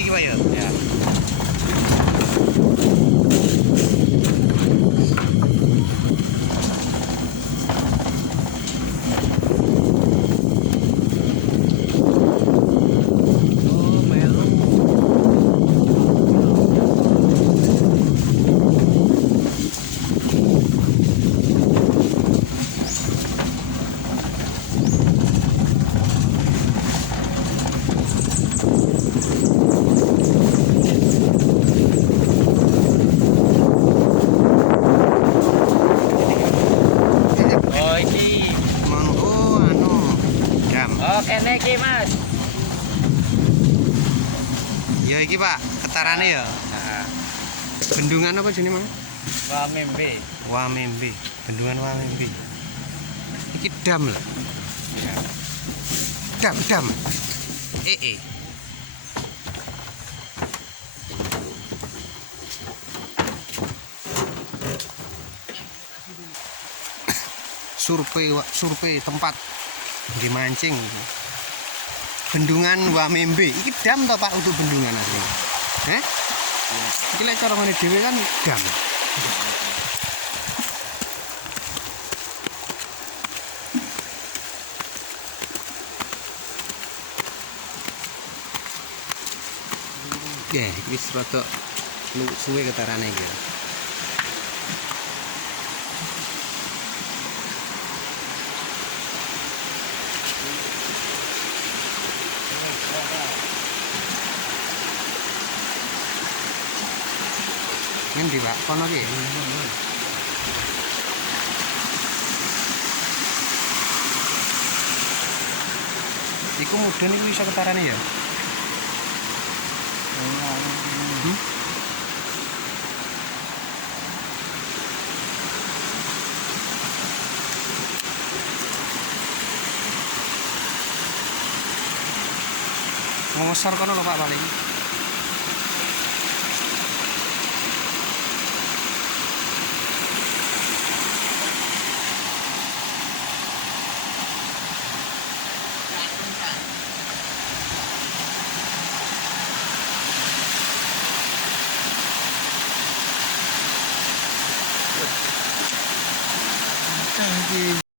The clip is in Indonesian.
iki Pak ya. Ya. Oh, melu. Oh iki. Monggo anu dam. Oh kene iki Mas. Ya iki Pak, ketarane ya. Nah, Bendungan apa jenenge, Mang? wamembe. Wamembe, bendungan Wamembe. Iki dam lah. Ya. Dam. Survei tempat nggih mancing. Bendungan Wamembe. Iki dam to Pak untuk bendungan asli. Heh? Iki lek cara ngene dhewe kan dam. Ya, wis rada suwe ketarane iki. Ngendi Pak? Kono ki. Iku mudhan iku iso ketarane ya? Hmm? Ngosor kono lho Pak paling. Thank you.